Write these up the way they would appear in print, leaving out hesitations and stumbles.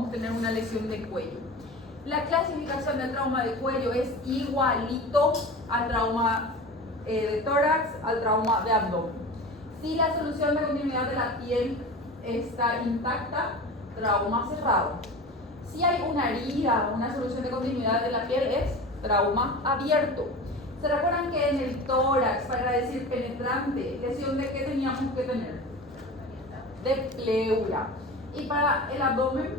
vamos a tener una lesión de cuello. La clasificación del trauma de cuello es igualito al trauma de tórax, al trauma de abdomen. Si la solución de continuidad de la piel está intacta, trauma cerrado. Si hay una herida, una solución de continuidad de la piel es trauma abierto. ¿Se recuerdan que en el tórax, para decir penetrante, lesión de qué teníamos que tener? De pleura. Y para el abdomen,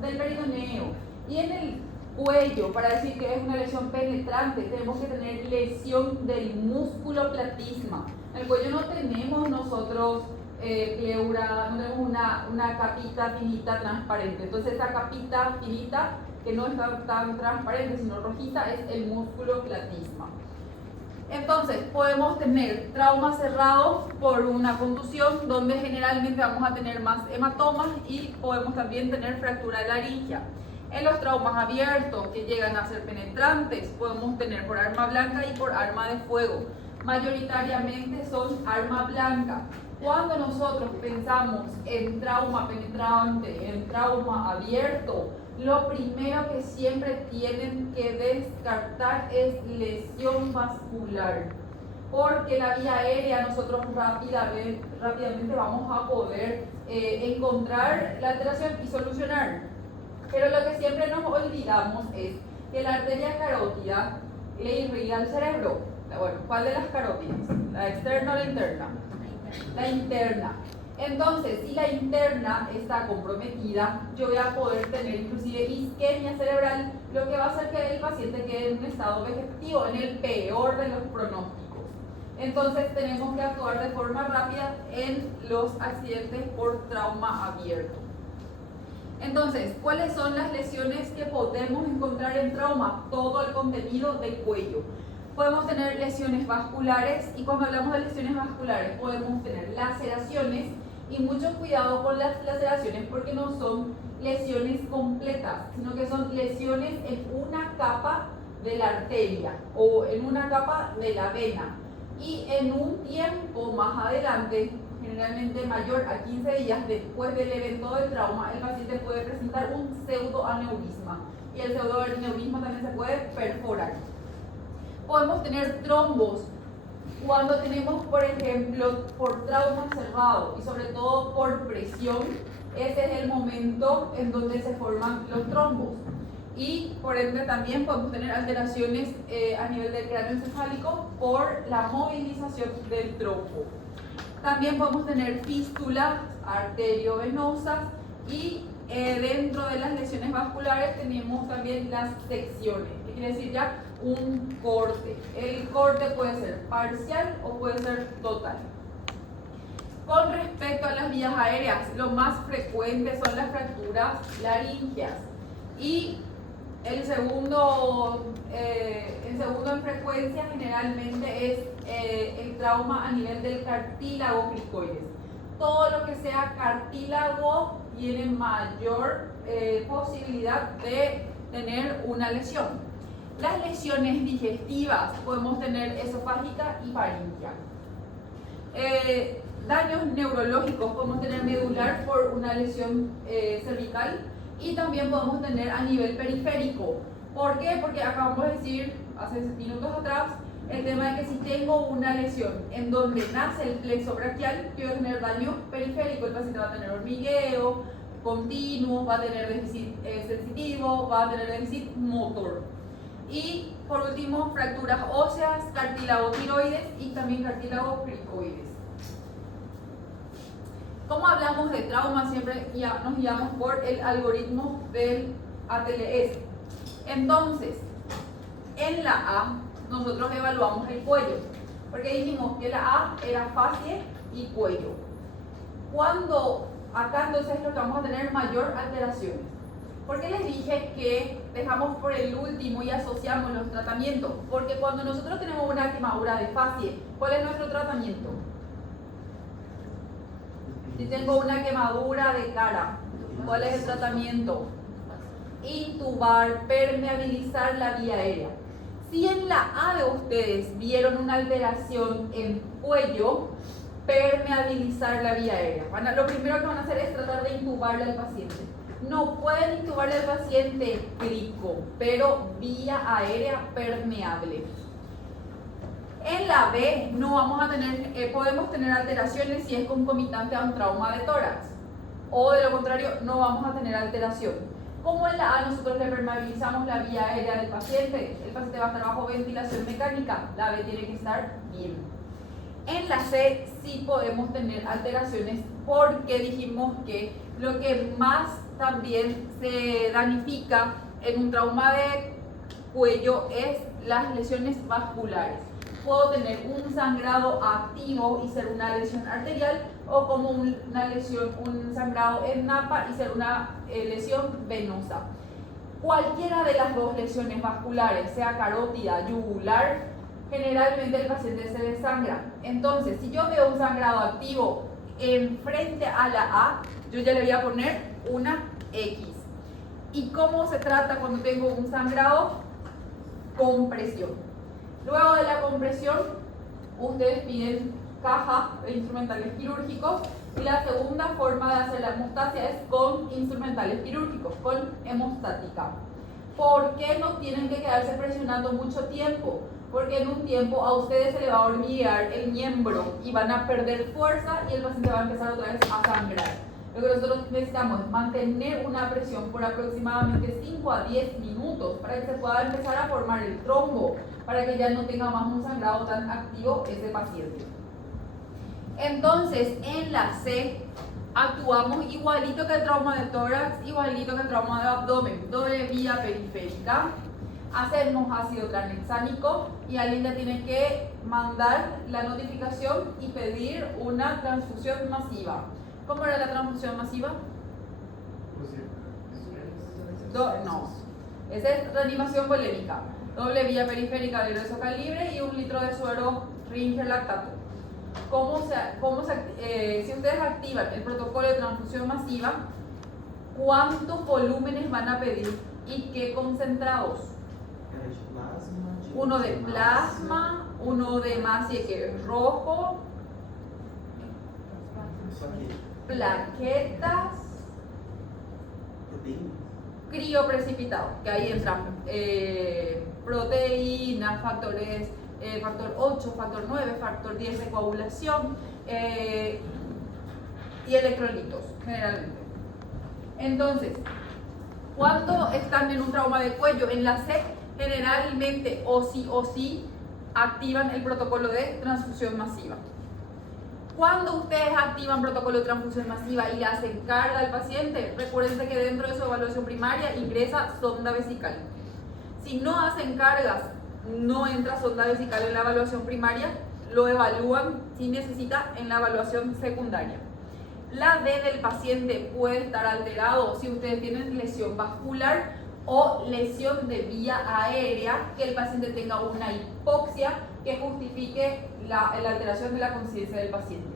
del peritoneo. Y en el cuello, para decir que es una lesión penetrante, tenemos que tener lesión del músculo platisma. En el cuello no tenemos nosotros pleura, no tenemos una capita finita transparente. Entonces esta capita finita, que no está tan transparente, sino rojita, es el músculo platisma. Entonces, podemos tener trauma cerrado por una contusión, donde generalmente vamos a tener más hematomas, y podemos también tener fractura de laringe. En los traumas abiertos, que llegan a ser penetrantes, podemos tener por arma blanca y por arma de fuego. Mayoritariamente son arma blanca. Cuando nosotros pensamos en trauma penetrante, en trauma abierto, lo primero que siempre tienen que descartar es lesión vascular, porque la vía aérea nosotros rápidamente vamos a poder encontrar la alteración y solucionar. Pero lo que siempre nos olvidamos es que la arteria carótida le irriga al cerebro. Bueno, ¿cuál de las carótidas? ¿La externa o la interna? La interna. Entonces, si la interna está comprometida, yo voy a poder tener inclusive isquemia cerebral, lo que va a hacer que el paciente quede en un estado vegetativo, en el peor de los pronósticos. Entonces, tenemos que actuar de forma rápida en los accidentes por trauma abierto. Entonces, ¿cuáles son las lesiones que podemos encontrar en trauma? Todo el contenido del cuello. Podemos tener lesiones vasculares, y cuando hablamos de lesiones vasculares podemos tener laceraciones, y mucho cuidado con las laceraciones porque no son lesiones completas, sino que son lesiones en una capa de la arteria o en una capa de la vena, y en un tiempo más adelante, generalmente mayor a 15 días después del evento del trauma, el paciente puede presentar un pseudoaneurisma, y el pseudoaneurisma también se puede perforar. Podemos tener trombos cuando tenemos, por ejemplo, por trauma cerrado y sobre todo por presión. Ese es el momento en donde se forman los trombos, y por ende también podemos tener alteraciones a nivel del cráneo encefálico por la movilización del trombo. También podemos tener fístulas arteriovenosas, y dentro de las lesiones vasculares tenemos también las secciones, que quiere decir ya un corte. El corte puede ser parcial o puede ser total. Con respecto a las vías aéreas, lo más frecuente son las fracturas laríngeas, y el segundo en frecuencia generalmente es el trauma a nivel del cartílago cricoides. Todo lo que sea cartílago tiene mayor posibilidad de tener una lesión. Las lesiones digestivas podemos tener esofágica y faríngea. Daños neurológicos podemos tener medular por una lesión cervical, y también podemos tener a nivel periférico. ¿Por qué? Porque acabamos de decir hace minutos atrás el tema de que si tengo una lesión en donde nace el plexo braquial, yo voy a tener daño periférico. El paciente va a tener hormigueo continuo, va a tener déficit sensitivo, va a tener déficit motor. Y por último, fracturas óseas, cartílago tiroides y también cartílago cricoides. Como hablamos de trauma, siempre nos guiamos por el algoritmo del ATLS. Entonces, en la A, nosotros evaluamos el cuello, porque dijimos que la A era fascie y cuello. Cuando acá entonces lo que vamos a tener mayor alteraciones. ¿Por qué les dije que dejamos por el último y asociamos los tratamientos? Porque cuando nosotros tenemos una quemadura de fascie, ¿cuál es nuestro tratamiento? Si tengo una quemadura de cara, ¿cuál es el tratamiento? Intubar, permeabilizar la vía aérea. Si en la A de ustedes vieron una alteración en cuello, permeabilizar la vía aérea. Lo primero que van a hacer es tratar de intubarle al paciente. No pueden intubar al paciente crico, pero vía aérea permeable. En la B no vamos a tener, podemos tener alteraciones si es concomitante a un trauma de tórax, o de lo contrario no vamos a tener alteración. Como en la A nosotros le permeabilizamos la vía aérea del paciente, el paciente va a estar bajo ventilación mecánica, la B tiene que estar bien. En la C sí podemos tener alteraciones porque dijimos que lo que más también se danifica en un trauma de cuello es las lesiones vasculares. Puedo tener un sangrado activo y ser una lesión arterial, o como una lesión, un sangrado en napa y ser una lesión venosa. Cualquiera de las dos lesiones vasculares, sea carótida, yugular, generalmente el paciente se desangra. Entonces, si yo veo un sangrado activo enfrente a la A, yo ya le voy a poner una X. ¿Y cómo se trata cuando tengo un sangrado? Compresión. Luego de la compresión, ustedes piden caja de instrumentales quirúrgicos, y la segunda forma de hacer la hemostasia es con instrumentales quirúrgicos, con hemostática. ¿Por qué no tienen que quedarse presionando mucho tiempo? Porque en un tiempo a ustedes se les va a hormiguear el miembro y van a perder fuerza y el paciente va a empezar otra vez a sangrar. Lo que nosotros necesitamos es mantener una presión por aproximadamente 5 a 10 minutos para que se pueda empezar a formar el trombo, para que ya no tenga más un sangrado tan activo ese paciente. Entonces, en la C actuamos igualito que el trauma de tórax, igualito que el trauma de abdomen, doble vía periférica. Hacemos ácido tranexámico y alguien le tiene que mandar la notificación y pedir una transfusión masiva. ¿Cómo era la transfusión masiva? No, esa es reanimación polémica. Doble vía periférica de grueso calibre y 1 litro de suero Ringer lactato. Si ustedes activan el protocolo de transfusión masiva, ¿cuántos volúmenes van a pedir y qué concentrados? Uno de plasma, uno de hemácias que es rojo, plaquetas, crioprecipitado, que ahí entran proteínas, factores, factor 8, factor 9, factor 10 de coagulación y electrolitos, generalmente. Entonces, cuando están en un trauma de cuello, en la C, generalmente o sí activan el protocolo de transfusión masiva. Cuando ustedes activan protocolo de transfusión masiva y le hacen carga al paciente, recuerden que dentro de su evaluación primaria ingresa sonda vesical. Si no hacen cargas, no entra sonda vesical en la evaluación primaria, lo evalúan si necesita en la evaluación secundaria. La D del paciente puede estar alterado si ustedes tienen lesión vascular o lesión de vía aérea, que el paciente tenga una hipoxia que justifique la alteración de la conciencia del paciente.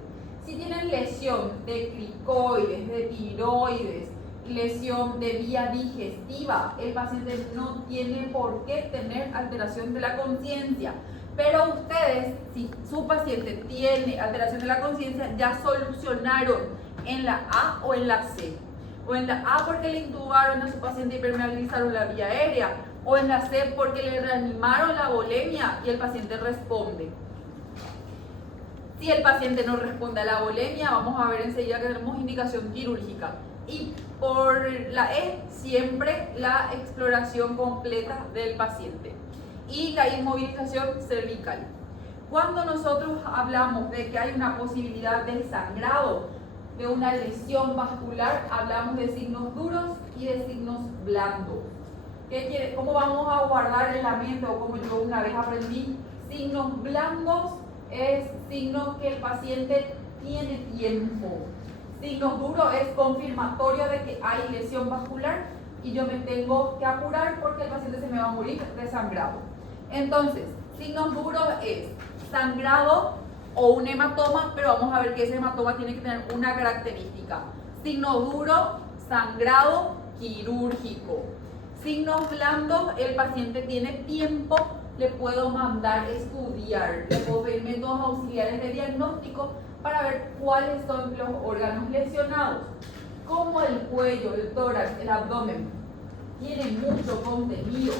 Si tienen lesión de cricoides, de tiroides, lesión de vía digestiva, el paciente no tiene por qué tener alteración de la conciencia. Pero ustedes, si su paciente tiene alteración de la conciencia, ya solucionaron en la A o en la C. O en la A porque le intubaron a su paciente y permeabilizaron la vía aérea, o en la C porque le reanimaron la volemia y el paciente responde. Si el paciente no responde a la volemia, vamos a ver enseguida que tenemos indicación quirúrgica. Y por la E, siempre la exploración completa del paciente y la inmovilización cervical. Cuando nosotros hablamos de que hay una posibilidad de sangrado, de una lesión vascular, hablamos de signos duros y de signos blandos. ¿Cómo vamos a guardar en la mente, o como yo una vez aprendí? Signos blandos es signos que el paciente tiene tiempo. Signos duros es confirmatorio de que hay lesión vascular y yo me tengo que apurar porque el paciente se me va a morir desangrado. Entonces, signos duros es sangrado o un hematoma, pero vamos a ver que ese hematoma tiene que tener una característica. Signo duro, sangrado quirúrgico. Signos blandos, el paciente tiene tiempo, le puedo mandar estudiar, le puedo pedir métodos auxiliares de diagnóstico para ver cuáles son los órganos lesionados. como el cuello, el tórax, el abdomen tiene mucho contenido,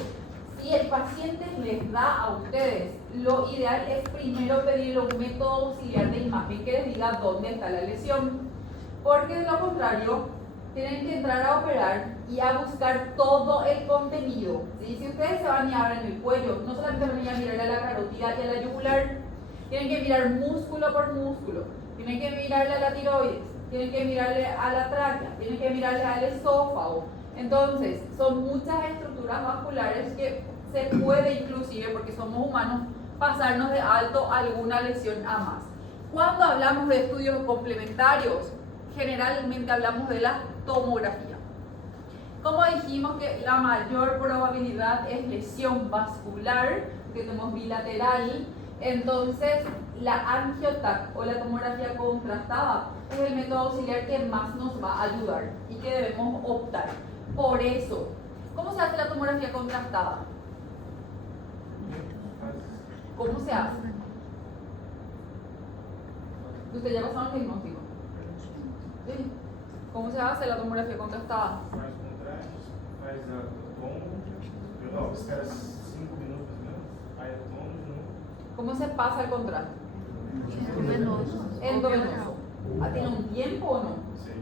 si el paciente les da a ustedes, lo ideal es primero pedirle un método auxiliar de imagen que les diga dónde está la lesión, porque de lo contrario tienen que entrar a operar y a buscar todo el contenido, ¿sí? Si ustedes se van a mirar en el cuello, no solamente van a mirar a la carótida y a la yugular, tienen que mirar músculo por músculo, tienen que mirarle a la tiroides, tienen que mirarle a la tráquea, tienen que mirarle al esófago. Entonces, son muchas estructuras vasculares que se puede inclusive, porque somos humanos, pasarnos de alto a alguna lesión a más. Cuando hablamos de estudios complementarios, generalmente hablamos de la tomografía. Como dijimos que la mayor probabilidad es lesión vascular, que tenemos bilateral, entonces la angiotac o la tomografía contrastada es el método auxiliar que más nos va a ayudar y que debemos optar. Por eso, ¿cómo se hace la tomografía contrastada? ¿Cómo se hace? ¿Usted ya pasó el diagnóstico? ¿Sí? ¿Cómo se hace la tomografía contrastada? Faz contraste, faz a tomo, não, espera 5 minutos mesmo, aí a tomo de novo. ¿Cómo se pasa el contraste? Endovenoso. ¿Tiene un tiempo o no? Sí.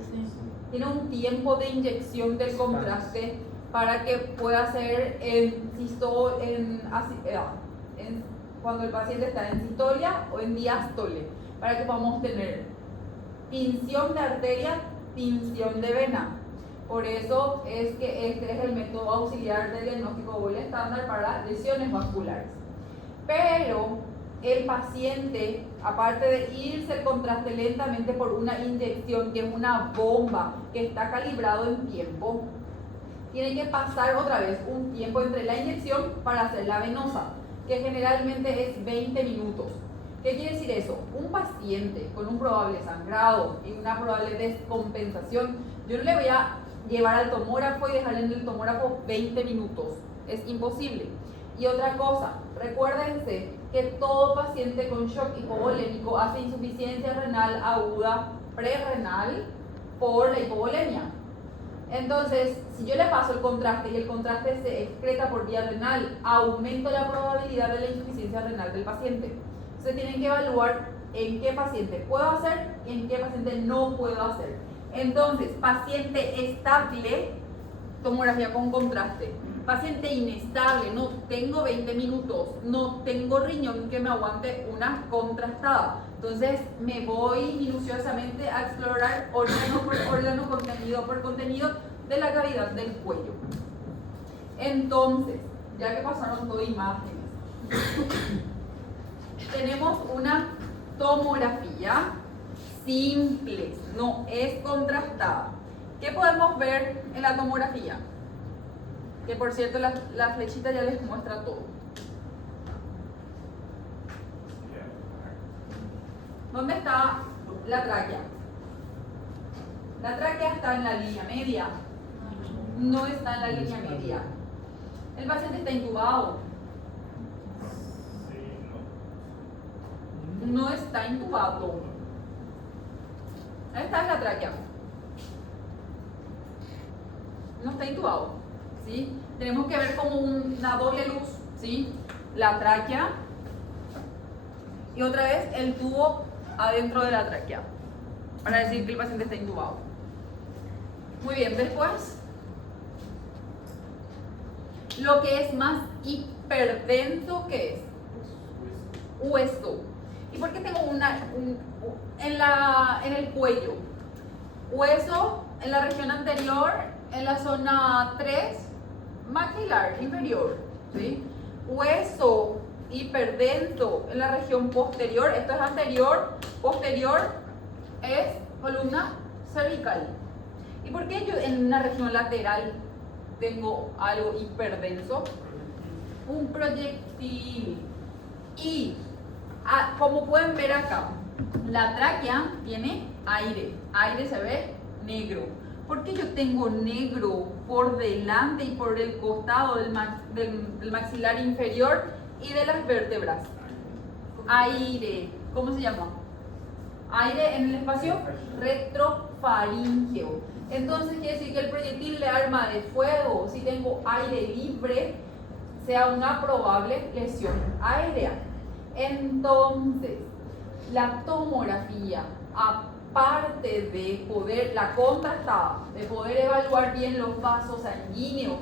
Tiene un tiempo de inyección del contraste para que pueda ser cuando el paciente está en sistolia o en diástole, para que podamos tener tinción de arteria, tinción de vena. Por eso es que este es el método auxiliar del diagnóstico gold estándar para lesiones vasculares. Pero el paciente, aparte de irse el contraste lentamente por una inyección, que es una bomba que está calibrado en tiempo, tiene que pasar otra vez un tiempo entre la inyección para hacer la venosa, que generalmente es 20 minutos. ¿Qué quiere decir eso? Un paciente con un probable sangrado y una probable descompensación, yo no le voy a llevar al tomógrafo y dejarle en el tomógrafo 20 minutos. Es imposible. Y otra cosa, recuérdense que todo paciente con shock hipovolémico hace insuficiencia renal aguda prerrenal por la hipovolemia. Entonces, si yo le paso el contraste y el contraste se excreta por vía renal, aumento la probabilidad de la insuficiencia renal del paciente. Entonces tienen que evaluar en qué paciente puedo hacer y en qué paciente no puedo hacer. Entonces, paciente estable, tomografía con contraste. Paciente inestable, no tengo 20 minutos, no tengo riñón que me aguante una contrastada. Entonces me voy minuciosamente a explorar órgano por órgano, contenido por contenido de la cavidad del cuello. Entonces, ya que pasaron todo imágenes, tenemos una tomografía simple, no es contrastada. ¿Qué podemos ver en la tomografía? Que por cierto la flechita ya les muestra todo. ¿Dónde está la tráquea? La tráquea está en la línea media. No está en la línea media. El paciente está intubado. No está intubado. Esta es la tráquea. No está intubado. ¿Sí? Tenemos que ver como una doble luz, ¿sí? La tráquea y otra vez el tubo adentro de la tráquea para decir que el paciente está intubado. Muy bien, después lo que es más hiperdenso, ¿qué es? Hueso. ¿Y por qué tengo en el cuello? Hueso en la región anterior, en la zona 3, maxilar inferior, ¿sí? Hueso hiperdenso en la región posterior, esto es anterior, posterior es columna cervical. ¿Y por qué yo en una región lateral tengo algo hiperdenso? Un proyectil. Y como pueden ver acá, la tráquea tiene aire se ve negro. ¿Por qué yo tengo negro por delante y por el costado del maxilar inferior y de las vértebras? Aire, ¿cómo se llama? Aire en el espacio retrofaríngeo. Entonces quiere decir que el proyectil de arma de fuego, si tengo aire libre, sea una probable lesión aérea. Entonces, la tomografía, aparte de poder, la contrastada, de poder evaluar bien los vasos sanguíneos,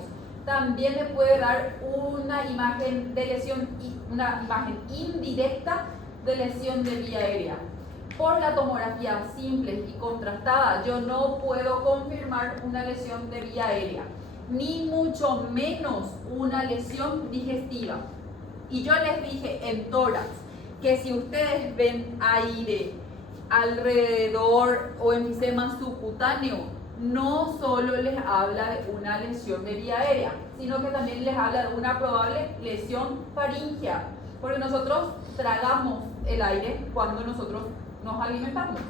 también le puede dar una imagen de lesión, una imagen indirecta de lesión de vía aérea. Por la tomografía simple y contrastada, yo no puedo confirmar una lesión de vía aérea, ni mucho menos una lesión digestiva. Y yo les dije en tórax que si ustedes ven aire alrededor o enfisema subcutáneo, no solo les habla de una lesión de vía aérea, sino que también les habla de una probable lesión faríngea, porque nosotros tragamos el aire cuando nosotros nos alimentamos.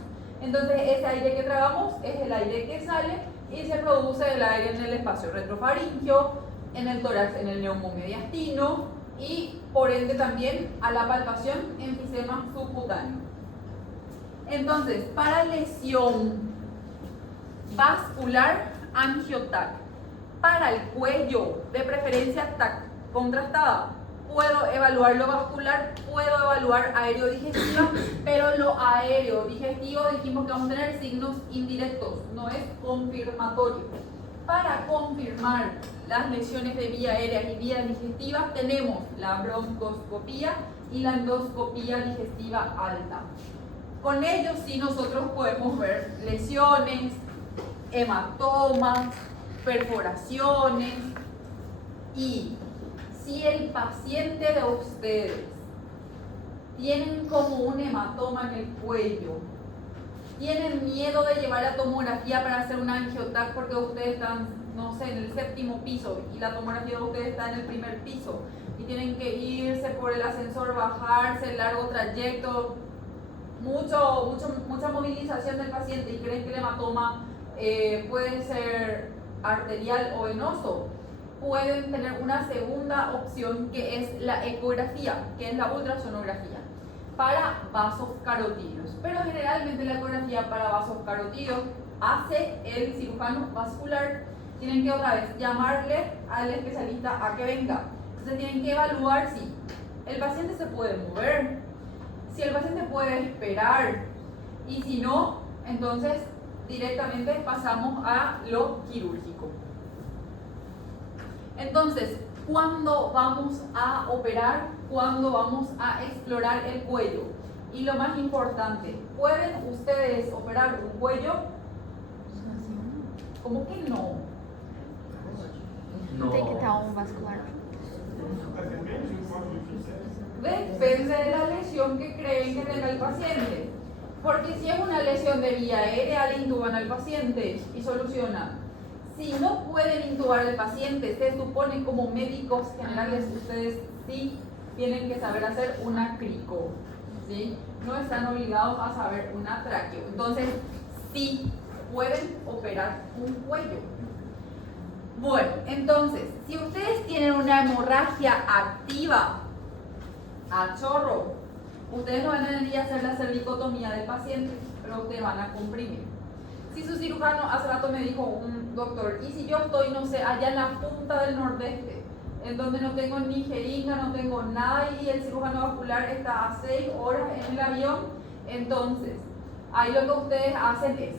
Entonces ese aire que tragamos es el aire que sale y se produce el aire en el espacio retrofaríngeo, en el tórax, en el neumomediastino y por ende también a la palpación enfisema subcutáneo. Entonces, para lesión vascular, angiotac. Para el cuello, de preferencia TAC contrastada. Puedo evaluar lo vascular, puedo evaluar aerodigestivo, pero lo aerodigestivo dijimos que vamos a tener signos indirectos, no es confirmatorio. Para confirmar las lesiones de vía aérea y vía digestiva tenemos la broncoscopía y la endoscopía digestiva alta. Con ellos sí nosotros podemos ver lesiones, hematomas, perforaciones y si el paciente de ustedes tienen como un hematoma en el cuello, tienen miedo de llevar la tomografía para hacer una angiotac porque ustedes están, no sé, en el 7º piso y la tomografía de ustedes está en el 1er piso y tienen que irse por el ascensor, bajarse el largo trayecto, mucha movilización del paciente y creen que el hematoma puede ser arterial o venoso, pueden tener una segunda opción que es la ecografía, que es la ultrasonografía para vasos carotídeos. Pero generalmente la ecografía para vasos carotídeos hace el cirujano vascular. Tienen que otra vez llamarle al especialista a que venga. Entonces tienen que evaluar si el paciente se puede mover, si el paciente puede esperar y si no, entonces directamente pasamos a lo quirúrgico. Entonces, ¿cuándo vamos a operar? ¿Cuándo vamos a explorar el cuello? Y lo más importante, ¿pueden ustedes operar un cuello? ¿Cómo que no? No. Tem que estar um vascular. Depende de la lesión que creen que tenga el paciente. Porque si es una lesión de vía aérea, le intuban al paciente y solucionan. Si no pueden intubar al paciente, se supone como médicos generales, ustedes sí tienen que saber hacer una crico, ¿sí? No están obligados a saber una traqueo. Entonces, sí pueden operar un cuello. Bueno, entonces, si ustedes tienen una hemorragia activa a chorro, ustedes no van a ir a hacer la cervicotomía del paciente, pero ustedes van a comprimir. Si su cirujano, hace rato me dijo un doctor, y si yo estoy, no sé, allá en la punta del nordeste, en donde no tengo ni jeringa, no tengo nada, y el cirujano vascular está a 6 horas en el avión, entonces, ahí lo que ustedes hacen es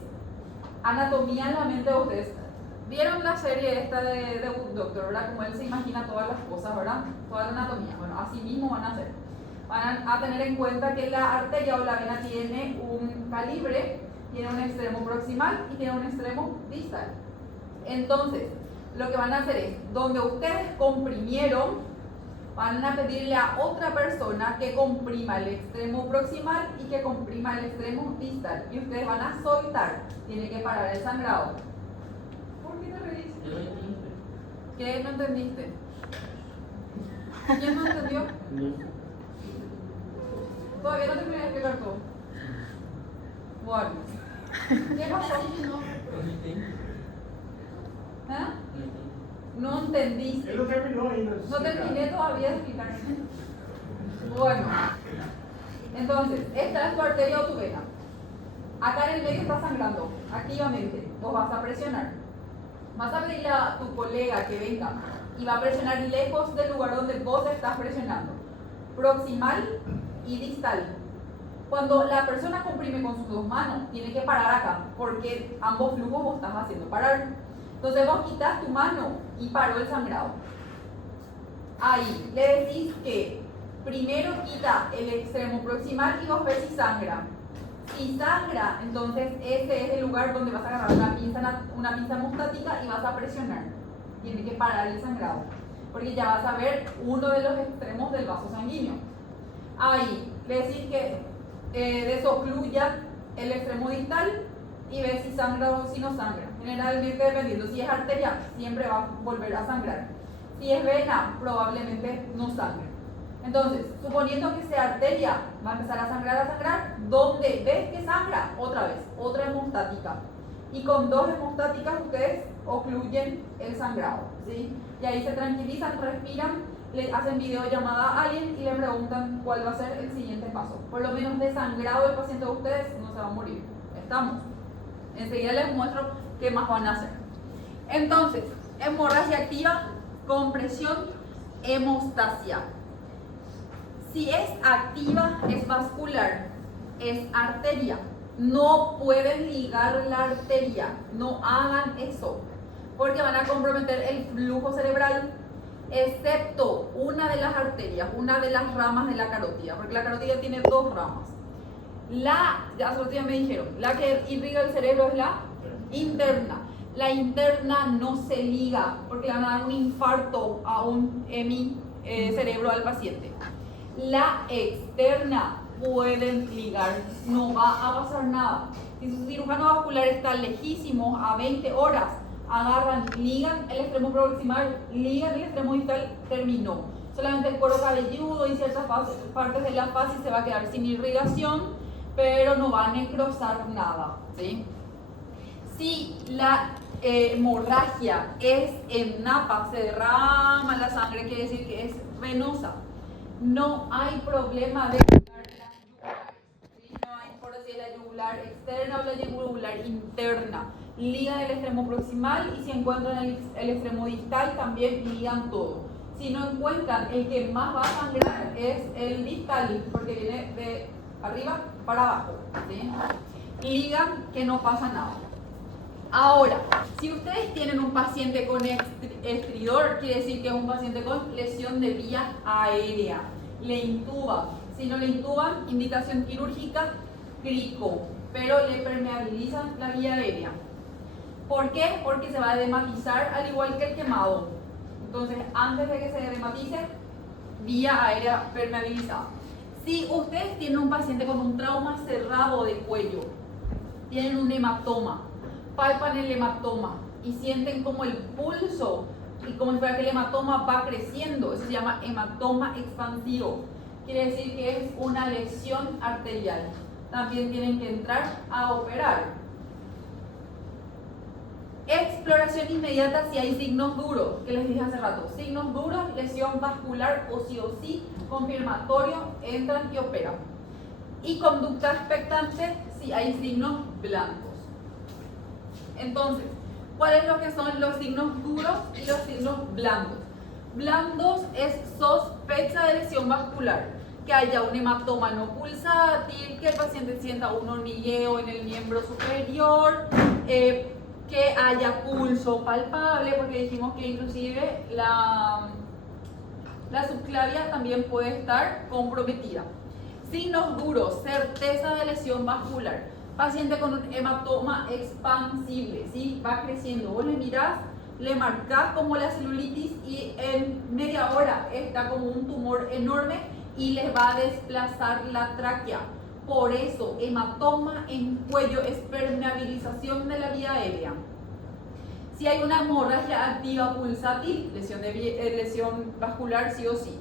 anatomía en la mente de ustedes. ¿Vieron la serie esta de Good Doctor, verdad? Como él se imagina todas las cosas, ¿verdad? Toda la anatomía. Bueno, así mismo van a hacer. Van a tener en cuenta que la arteria o la vena tiene un calibre, tiene un extremo proximal y tiene un extremo distal. Entonces, lo que van a hacer es, donde ustedes comprimieron, van a pedirle a otra persona que comprima el extremo proximal y que comprima el extremo distal. Y ustedes van a soltar. Tiene que parar el sangrado. ¿Por qué te reís? ¿Qué no entendiste? ¿Quién no entendió? Todavía no te voy a explicar todo. Bueno. ¿Qué pasó? ¿Ah? No entendiste. Él no terminó ainda. No terminé todavía de explicar. Bueno. Entonces, esta es tu arteria o tu vena. Acá en el medio está sangrando. Activamente. vos vas a presionar. Vas a pedirle a tu colega que venga y va a presionar lejos del lugar donde vos estás presionando. Proximal y distal. Cuando la persona comprime con sus dos manos, tiene que parar acá, porque ambos flujos vos estás haciendo parar. Entonces vos quitas tu mano y paró el sangrado. Ahí le decís que primero quita el extremo proximal y vos ves si sangra. Si sangra, entonces ese es el lugar donde vas a agarrar una pinza hemostática y vas a presionar. Tiene que parar el sangrado, porque ya vas a ver uno de los extremos del vaso sanguíneo. Ahí le decís que desocluya el extremo distal y ves si sangra o si no sangra. Generalmente, dependiendo si es arteria, siempre va a volver a sangrar. Si es vena, probablemente no sangre. Entonces, suponiendo que sea arteria, va a empezar a sangrar. ¿Dónde ves que sangra? Otra vez, otra hemostática. Y con dos hemostáticas ustedes ocluyen el sangrado, ¿sí? Y ahí se tranquilizan, respiran, le hacen videollamada a alguien y le preguntan cuál va a ser el siguiente paso. Por lo menos desangrado el paciente de ustedes no se va a morir. ¿Estamos? Enseguida les muestro qué más van a hacer. Entonces, hemorragia activa, compresión, hemostasia. Si es activa, es vascular, es arteria. No pueden ligar la arteria, no hagan eso, porque van a comprometer el flujo cerebral, excepto una de las arterias, una de las ramas de la carótida, porque la carótida tiene dos ramas. Hace otro día me dijeron, la que irriga el cerebro es la interna. La interna no se liga, porque le van a dar un infarto a un cerebro al paciente. La externa pueden ligar, no va a pasar nada. Si su cirujano vascular está lejísimo, a 20 horas, agarran, ligan el extremo proximal, ligan el extremo distal, terminó. Solamente el cuero cabelludo y ciertas partes de la fascia se va a quedar sin irrigación, pero no va a necrosar nada, ¿sí? Si la hemorragia es en napa, se derrama la sangre, quiere decir que es venosa. No hay problema de ligar la yugular, ¿sí? No hay por si es la yugular externa o la yugular interna. Ligan el extremo proximal y si encuentran el extremo distal también ligan todo. Si no encuentran, el que más va a sangrar es el distal, porque viene de arriba para abajo, ¿sí? Ligan que no pasa nada. Ahora, si ustedes tienen un paciente con estridor, quiere decir que es un paciente con lesión de vía aérea. Le intuban. Si no le intuban, indicación quirúrgica, crico, pero le permeabilizan la vía aérea. ¿Por qué? Porque se va a dematizar al igual que el quemado. Entonces, antes de que se dematice, vía aérea permeabilizada. Si ustedes tienen un paciente con un trauma cerrado de cuello, tienen un hematoma, palpan el hematoma y sienten como el pulso y como si fuera que el hematoma va creciendo, eso se llama hematoma expansivo. Quiere decir que es una lesión arterial. También tienen que entrar a operar. Exploración inmediata si hay signos duros, que les dije hace rato. Signos duros, lesión vascular o sí, confirmatorio, entran y operan. Y conducta expectante si hay signos blancos. Entonces, ¿cuáles lo que son los signos duros y los signos blandos? Blandos es sospecha de lesión vascular, que haya un hematoma no pulsátil, que el paciente sienta un hormigueo en el miembro superior, que haya pulso palpable, porque dijimos que inclusive la subclavia también puede estar comprometida. Signos duros, certeza de lesión vascular. Paciente con un hematoma expansible, ¿sí? Va creciendo. Vos le mirás, le marcás como la celulitis y en media hora está como un tumor enorme y les va a desplazar la tráquea. Por eso, hematoma en cuello es permeabilización de la vía aérea. Si hay una hemorragia activa pulsátil, lesión vascular sí o sí.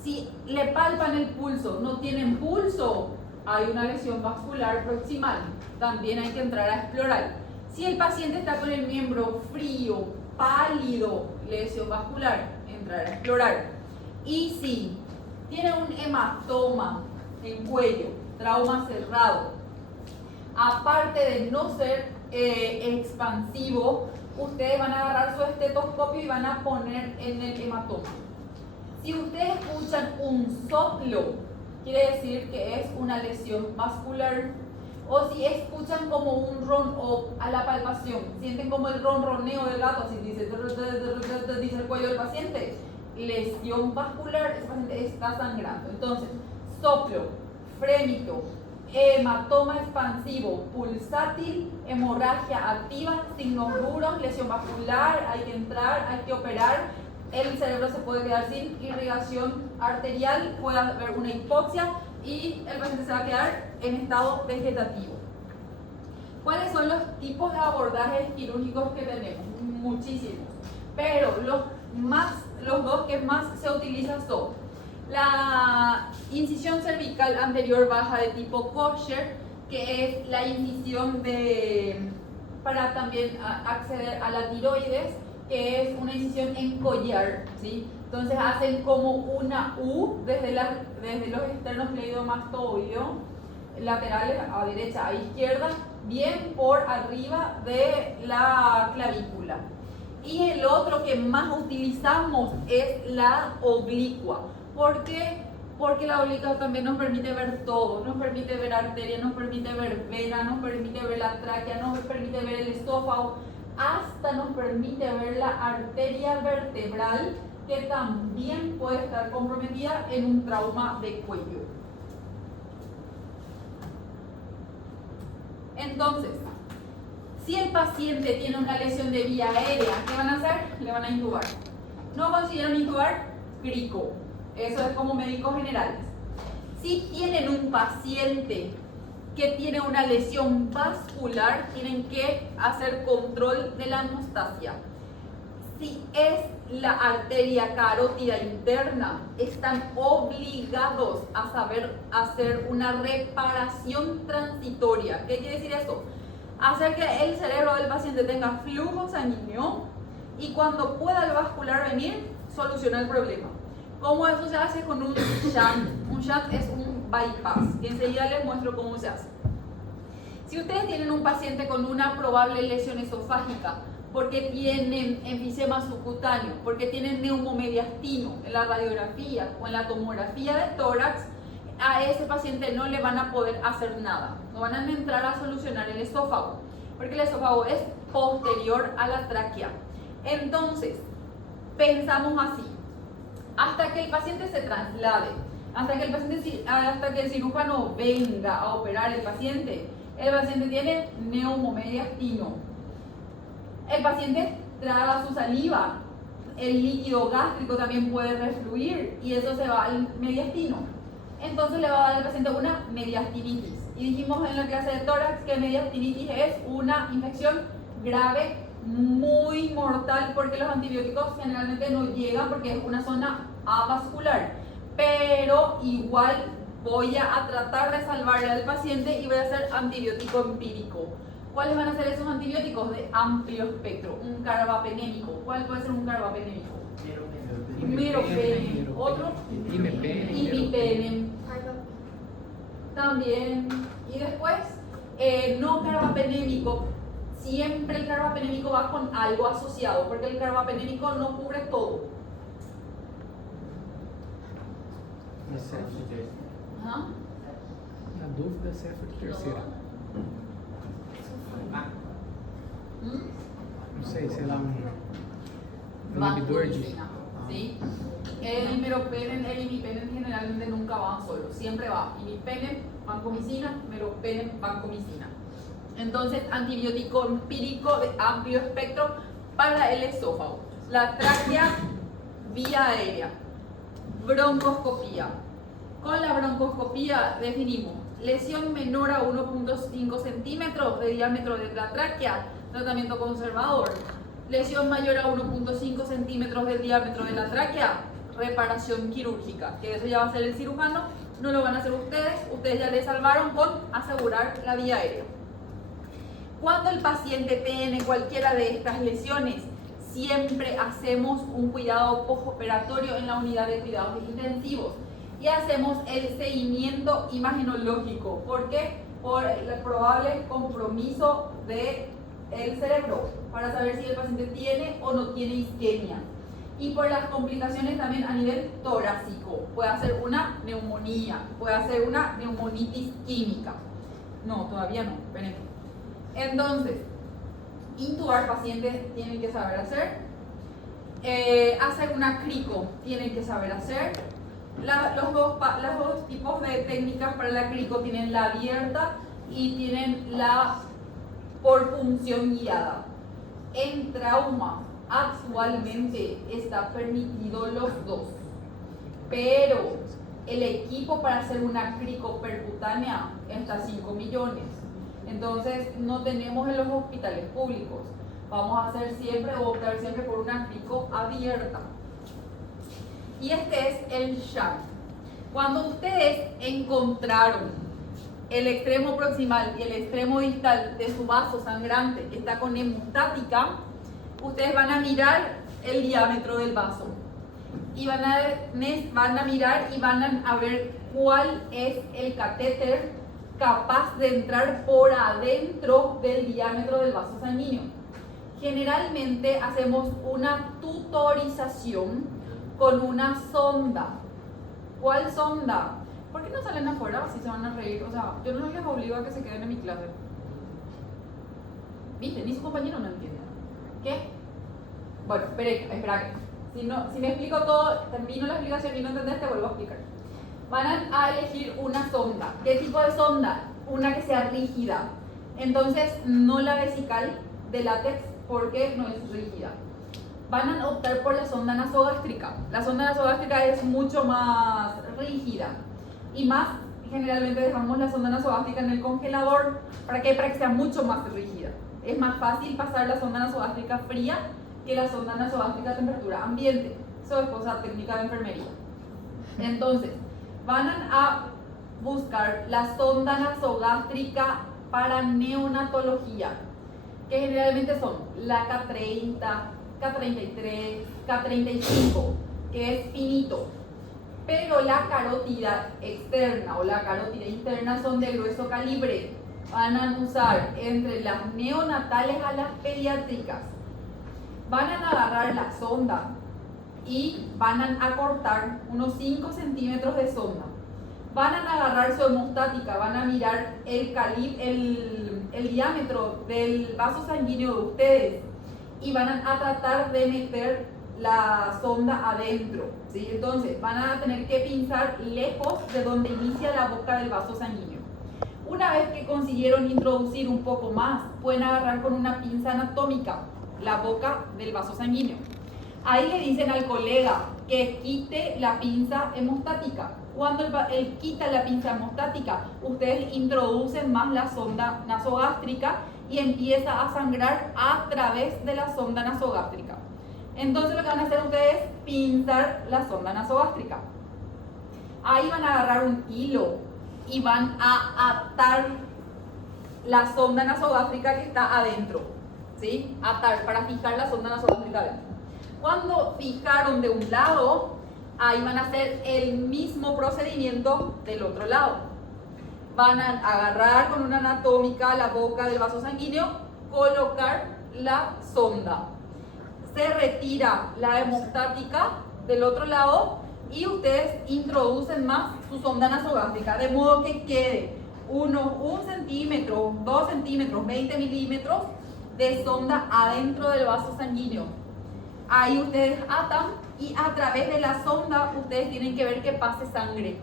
Si le palpan el pulso, no tienen pulso, hay una lesión vascular proximal. También hay que entrar a explorar. Si el paciente está con el miembro frío, pálido, lesión vascular, entrar a explorar. Y si tiene un hematoma en cuello, trauma cerrado, aparte de no ser expansivo, ustedes van a agarrar su estetoscopio y van a poner en el hematoma. Si ustedes escuchan un soplo, quiere decir que es una lesión vascular. O si escuchan como un ron a la palpación, sienten como el ronroneo del gato, así dice el cuello del paciente, lesión vascular, ese paciente está sangrando. Entonces, soplo, frémito, hematoma expansivo, pulsátil, hemorragia activa, signos duros, lesión vascular, hay que entrar, hay que operar. El cerebro se puede quedar sin irrigación arterial, puede haber una hipoxia y el paciente se va a quedar en estado vegetativo. ¿Cuáles son los tipos de abordajes quirúrgicos que tenemos? Muchísimos, pero los dos que más se utilizan son la incisión cervical anterior baja de tipo kosher, que es la incisión para también acceder a la tiroides, que es una incisión en collar, ¿sí? Entonces hacen como una U desde los externos cleidomastoideo, laterales a derecha a izquierda, bien por arriba de la clavícula. Y el otro que más utilizamos es la oblicua. ¿Por qué? Porque la oblicua también nos permite ver todo, nos permite ver arteria, nos permite ver vena, nos permite ver la tráquea, nos permite ver el esófago, hasta nos permite ver la arteria vertebral, que también puede estar comprometida en un trauma de cuello. Entonces, si el paciente tiene una lesión de vía aérea, ¿qué van a hacer? Le van a intubar. ¿No consideran intubar? Crico. Eso es como médicos generales. Si tienen un paciente que tiene una lesión vascular, tienen que hacer control de la hemostasia. Si es la arteria carótida interna, están obligados a saber hacer una reparación transitoria. ¿Qué quiere decir esto? Hacer que el cerebro del paciente tenga flujo sanguíneo y cuando pueda el vascular venir, solucionar el problema. ¿Cómo eso se hace? Con un shunt. Un shunt es un bypass. Enseguida les muestro cómo se hace. Si ustedes tienen un paciente con una probable lesión esofágica, porque tienen enfisema subcutáneo, porque tienen neumomediastino en la radiografía o en la tomografía de tórax, a ese paciente no le van a poder hacer nada. No van a entrar a solucionar el esófago, porque el esófago es posterior a la tráquea. Entonces, pensamos así. Hasta que el paciente se traslade, hasta que el cirujano venga a operar el paciente tiene neumomediastino. El paciente traga su saliva, el líquido gástrico también puede refluir y eso se va al mediastino. Entonces le va a dar al paciente una mediastinitis. Y dijimos en la clase de tórax que mediastinitis es una infección grave, muy mortal, porque los antibióticos generalmente no llegan porque es una zona avascular. Pero igual voy a tratar de salvarle al paciente y voy a hacer antibiótico empírico. ¿Cuáles van a ser esos antibióticos? De amplio espectro. Un carbapenémico. ¿Cuál puede ser un carbapenémico? Meropenem. ¿Otro? Imipenem. También. Y después, no carbapenémico. Siempre el carbapenémico va con algo asociado, porque el carbapenémico no cubre todo. ¿Ah? Na dúvida, se é a terceira. Não sei lá, inibidor de... Vancomicina, ¿sí? El meropenem, el imipenem generalmente nunca van solos, siempre va imipenem, vancomicina, meropenem, vancomicina. Entonces, antibiótico empírico de amplio espectro para el esófago. La tráquea, vía aérea. Broncoscopía. Con la broncoscopía definimos lesión menor a 1.5 centímetros de diámetro de la tráquea, tratamiento conservador. Lesión mayor a 1.5 centímetros del diámetro de la tráquea, reparación quirúrgica, que eso ya va a hacer el cirujano, no lo van a hacer ustedes ya le salvaron con asegurar la vía aérea. Cuando el paciente tiene cualquiera de estas lesiones, siempre hacemos un cuidado postoperatorio en la unidad de cuidados intensivos y hacemos el seguimiento imagenológico. ¿Por qué? Por el probable compromiso de el cerebro para saber si el paciente tiene o no tiene isquemia. Y por las complicaciones también a nivel torácico. Puede hacer una neumonía, puede hacer una neumonitis química. No, todavía no, esperen. Entonces, intubar pacientes tienen que saber hacer. Hacer una crico tienen que saber hacer. Los dos tipos de técnicas para la crico tienen la abierta y tienen la por punción guiada. En trauma actualmente está permitido los dos, pero el equipo para hacer una crico percutánea está a 5 millones. Entonces no tenemos en los hospitales públicos. Vamos a hacer siempre o optar siempre por una crico abierta. Y este es el shunt. Cuando ustedes encontraron el extremo proximal y el extremo distal de su vaso sangrante que está con hemostática, ustedes van a mirar el diámetro del vaso y van a mirar y van a ver cuál es el catéter capaz de entrar por adentro del diámetro del vaso sanguíneo. Generalmente hacemos una tutorización con una sonda. ¿Cuál sonda? ¿Por qué no salen afuera? Así se van a reír. O sea, yo no les obligo a que se queden en mi clase. ¿Viste? Ni su compañero no entiende. ¿Qué? Bueno, espera que. Si me explico todo, termino la explicación y no entendés, te vuelvo a explicar. Van a elegir una sonda. ¿Qué tipo de sonda? Una que sea rígida. Entonces, no la vesical de látex porque no es rígida. Van a optar por la sonda nasogástrica. La sonda nasogástrica es mucho más rígida. Y más, generalmente dejamos la sonda nasogástrica en el congelador. ¿Para qué? Para que sea mucho más rígida. Es más fácil pasar la sonda nasogástrica fría que la sonda nasogástrica a temperatura ambiente. Eso es cosa técnica de enfermería. Entonces, van a buscar la sonda nasogástrica para neonatología, que generalmente son la K30, K33, K35, que es finito. Pero la carótida externa o la carótida interna son de grueso calibre. Van a usar entre las neonatales a las pediátricas. Van a agarrar la sonda y van a cortar unos 5 centímetros de sonda. Van a agarrar su hemostática, van a mirar el diámetro del vaso sanguíneo de ustedes y van a tratar de meter la sonda adentro, ¿sí? Entonces van a tener que pinzar lejos de donde inicia la boca del vaso sanguíneo. Una vez que consiguieron introducir un poco más, pueden agarrar con una pinza anatómica la boca del vaso sanguíneo. Ahí le dicen al colega que quite la pinza hemostática. Cuando él quita la pinza hemostática, ustedes introducen más la sonda nasogástrica y empieza a sangrar a través de la sonda nasogástrica. Entonces lo que van a hacer ustedes es pinzar la sonda nasogástrica. Ahí van a agarrar un hilo y van a atar la sonda nasogástrica que está adentro, ¿sí? Atar para fijar la sonda nasogástrica adentro. Cuando fijaron de un lado, ahí van a hacer el mismo procedimiento del otro lado. Van a agarrar con una anatómica la boca del vaso sanguíneo, colocar la sonda. Se retira la hemostática del otro lado y ustedes introducen más su sonda nasogástrica, de modo que quede 1 centímetro, 2 centímetros, 20 milímetros de sonda adentro del vaso sanguíneo. Ahí ustedes atan y a través de la sonda ustedes tienen que ver que pase sangre.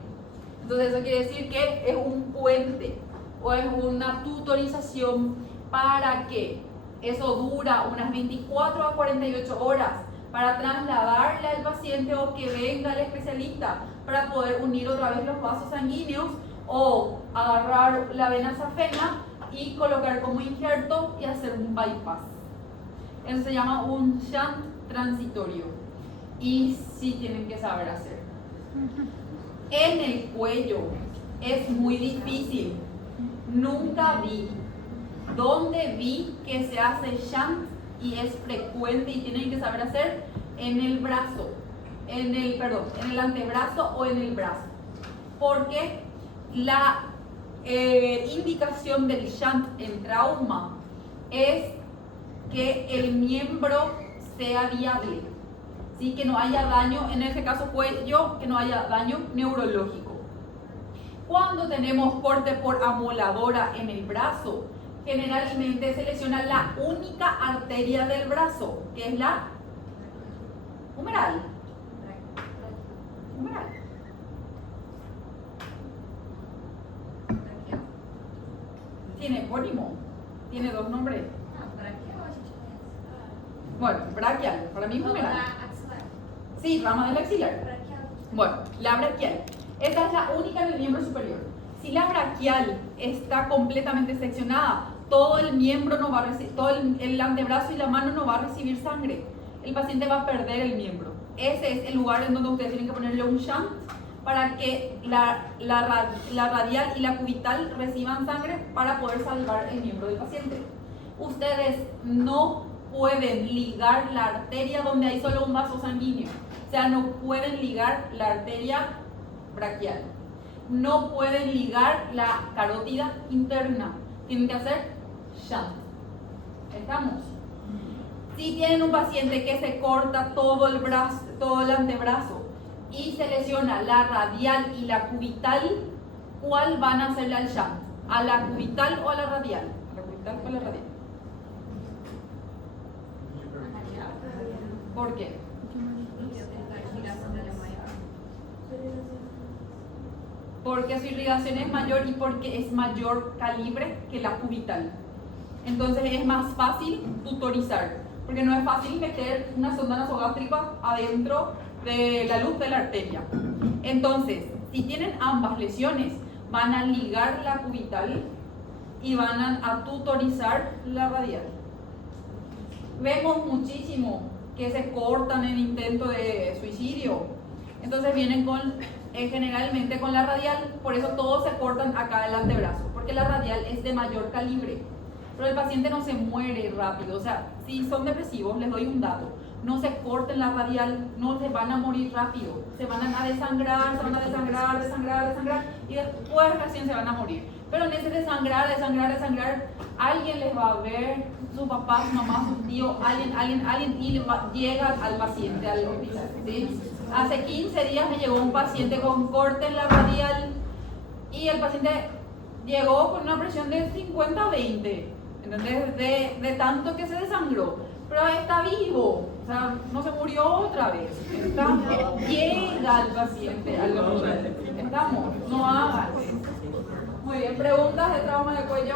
Entonces eso quiere decir que es un puente o es una tutorización para que eso dura unas 24 a 48 horas para trasladarle al paciente o que venga el especialista para poder unir otra vez los vasos sanguíneos o agarrar la vena safena y colocar como injerto y hacer un bypass. Eso se llama un shunt transitorio y sí tienen que saber hacer. En el cuello es muy difícil. Nunca vi. ¿Dónde vi que se hace shunt y es frecuente y tienen que saber hacer? En el brazo, en el antebrazo o en el brazo. Porque la indicación del shunt en trauma es que el miembro sea viable, ¿sí? Que no haya daño, en este caso cuello, que no haya daño neurológico. Cuando tenemos corte por amoladora en el brazo, generalmente se lesiona la única arteria del brazo, que es la humeral. Humeral. Tiene epónimo, tiene dos nombres. Bueno, braquial, para mí es humeral. Sí, rama del axilar. Bueno, la braquial. Esta es la única en el miembro superior. Si la braquial está completamente seccionada, todo el miembro no va a recibir, todo el antebrazo y la mano no va a recibir sangre. El paciente va a perder el miembro. Ese es el lugar en donde ustedes tienen que ponerle un shunt para que la radial y la cubital reciban sangre para poder salvar el miembro del paciente. Ustedes no pueden ligar la arteria donde hay solo un vaso sanguíneo. O sea, no pueden ligar la arteria braquial. No pueden ligar la carótida interna. Tienen que hacer shunt. ¿Estamos? Si tienen un paciente que se corta todo el brazo, todo el antebrazo y se lesiona la radial y la cubital, ¿cuál van a hacerle al shunt? ¿A la cubital o a la radial? ¿A la cubital o a la radial? ¿Por qué? Porque su irrigación es mayor y porque es mayor calibre que la cubital. Entonces es más fácil tutorizar, porque no es fácil meter una sonda nasogástrica adentro de la luz de la arteria. Entonces, si tienen ambas lesiones, van a ligar la cubital y van a tutorizar la radial. Vemos muchísimo que se cortan en intento de suicidio. Entonces vienen generalmente con la radial, por eso todos se cortan acá el antebrazo, porque la radial es de mayor calibre. Pero el paciente no se muere rápido, o sea, si son depresivos, les doy un dato, no se corten la radial, no se van a morir rápido, se van a desangrar, y después recién se van a morir. Pero en ese desangrar, alguien les va a ver, su papá, su mamá, su tío, alguien y llega al paciente al hospital, ¿sí? Hace 15 días me llegó un paciente con corte en la radial y el paciente llegó con una presión de 50-20, ¿entendés? De tanto que se desangró, pero está vivo, o sea, no se murió otra vez. Llega el paciente al hospital. Estamos, no hagan. Muy bien, preguntas de trauma de cuello.